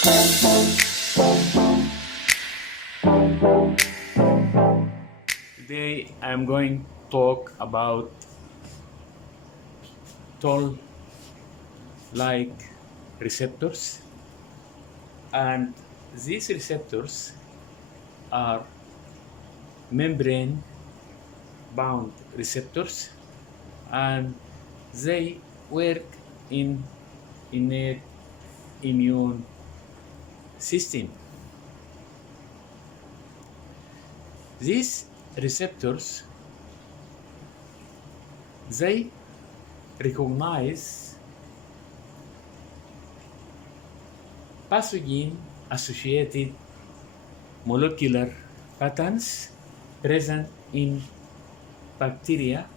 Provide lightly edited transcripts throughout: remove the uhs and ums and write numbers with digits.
Today I'm going to talk about toll like receptors, and these receptors are membrane bound receptors, and they work in innate immune system. These receptors, they recognize pathogen associated molecular patterns present in bacteria,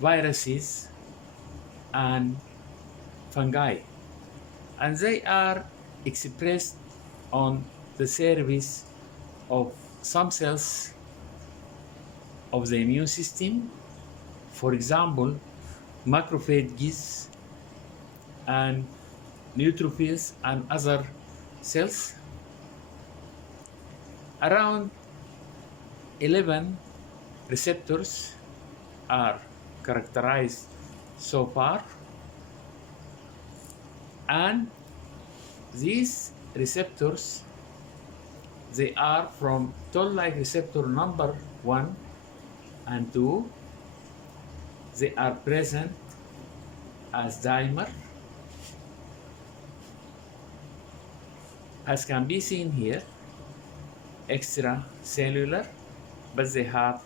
viruses, and fungi, and they are expressed on the surface of some cells of the immune system, for example, macrophages and neutrophils and other cells. Around 11 receptors are characterized so far, and these receptors, they are from toll-like receptor number 1 and 2. They are present as dimer, as can be seen here, extracellular, but they have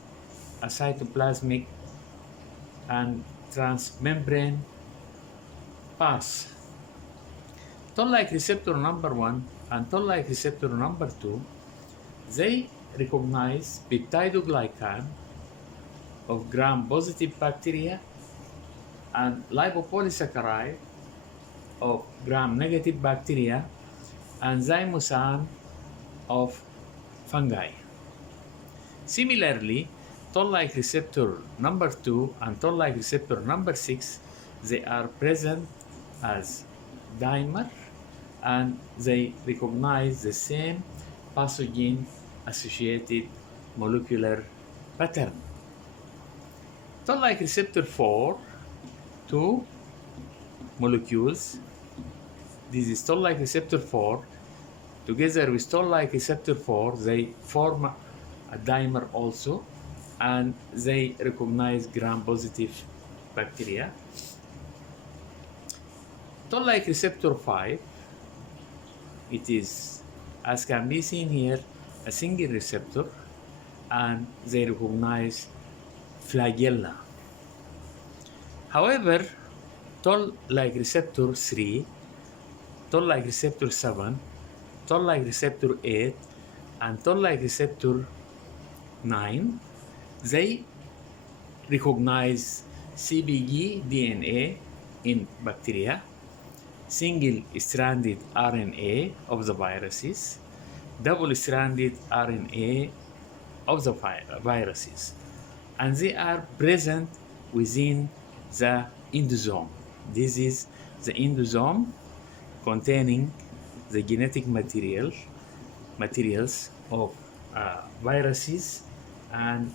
a cytoplasmic and transmembrane parts. Toll-like receptor number 1 and toll-like receptor number 2, they recognize peptidoglycan of gram-positive bacteria and lipopolysaccharide of gram-negative bacteria and zymosan of fungi. Similarly, toll-like receptor number 2 and toll-like receptor number 6, they are present as dimer, and they recognize the same pathogen associated molecular pattern. Toll-like receptor 4, 2 molecules. This is toll-like receptor 4. Together with toll-like receptor 4, they form a dimer also, and they recognize gram-positive bacteria. Toll-like receptor 5, it is, as can be seen here, a single receptor, and they recognize flagella. However, toll-like receptor 3, toll-like receptor 7, toll-like receptor 8, and toll-like receptor 9, they recognize CpG DNA in bacteria, single-stranded RNA of the viruses, double-stranded RNA of the viruses, and they are present within the endosome. This is the endosome containing the genetic materials of viruses and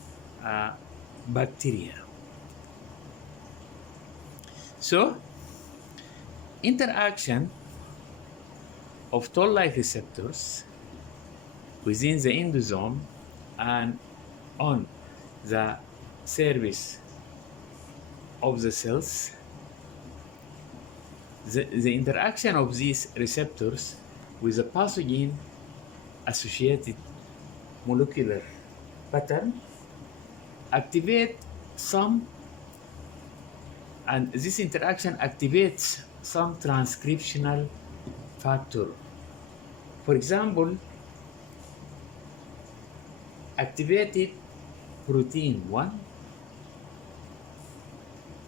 bacteria. So, interaction of toll-like receptors within the endosome and on the surface of the cells, the interaction of these receptors with the pathogen associated molecular pattern activate some, and this interaction activates some transcriptional factor. For example, activated protein 1,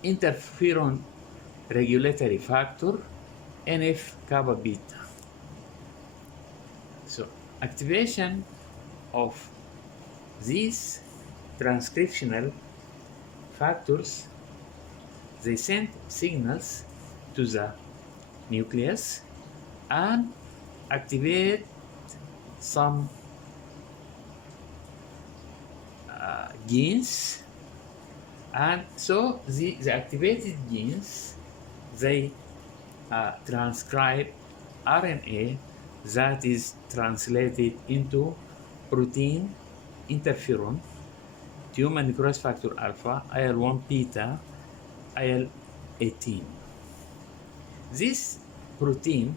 interferon regulatory factor, NF-kappa beta. So, activation of these transcriptional factors, they send signals to the nucleus, and activate some genes. And so the activated genes, they transcribe RNA that is translated into protein, interferon, human growth factor alpha, IL-1 beta, IL-18. This protein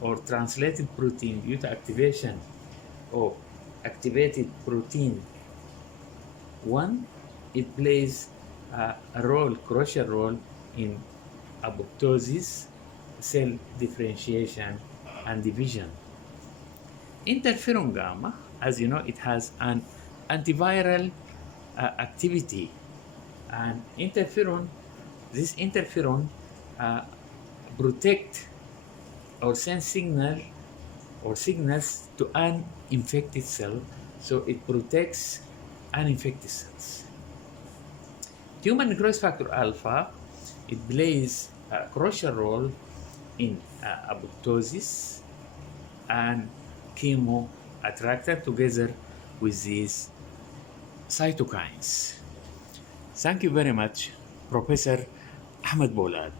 or translated protein due to activation of activated protein 1, it plays a crucial role in apoptosis, cell differentiation, and division. Interferon gamma, as you know, it has an antiviral activity, and this interferon protect or send signals to an infected cell, so it protects uninfected cells. Human growth factor alpha, it plays a crucial role in apoptosis and chemo attracted together with these cytokines. Thank you very much, Professor Ahmed Boulad.